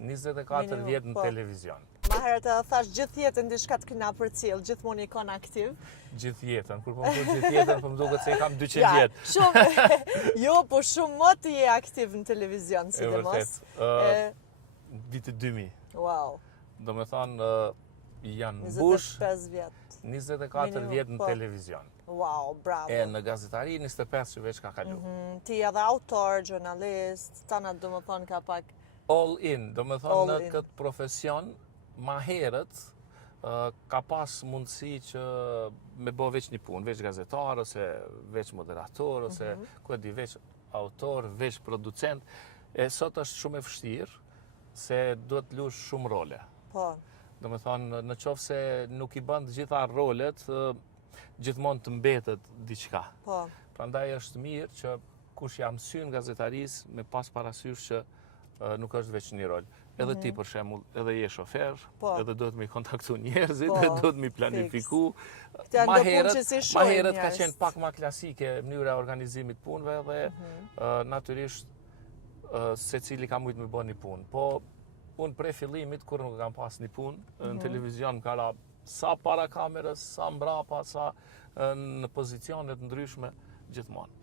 24 vjet në televizion. Ma herët e thash gjithë jetën diçka të kena përcjell, gjithmonë i kon aktiv. Gjithë jetën, kur po më thonë gjithë jetën, po më duket se i kam 200 vjet. Shumë, jo, po shumë më të je aktiv në televizion, sidomos. Vitit 2000. Wow. Do me thonë, janë mbush 25 vjet. 24 vjet në televizion. Wow, bravo. E në gazetari 25 që veç ka kalu. Ti edhe autor, jurnalist, tanat do me thonë ka pak... All in, do me thonë në këtë profesion, ma herët ka pas mundësi që me bo veç një punë, veç gazetar, ose veç moderator, ose ku e di veç autor, veç producent. E sot është shumë e vështirë, se duhet lush shumë role. Po. Do me thonë, në qofë se nuk i bënd gjitha rolet, gjithmonë të mbetet diçka. Po. Prandaj është mirë që kush jam synë gazetaris me pas parasysh që nuk është veç një rol. Edhe ti për shembull, edhe je shofer, edhe duhet me kontaktu njerëzit, duhet me planifiku. Ma herët ka qenë pak ma klasike mënyra e organizimit punëve dhe natyrisht se cili ka mujtë me bo një punë. Po unë prej fillimit, kur nuk kam pas një punë, në televizion më ka ra sa para kamerës, sa mbrapa, sa në pozicionet ndryshme gjithmonë.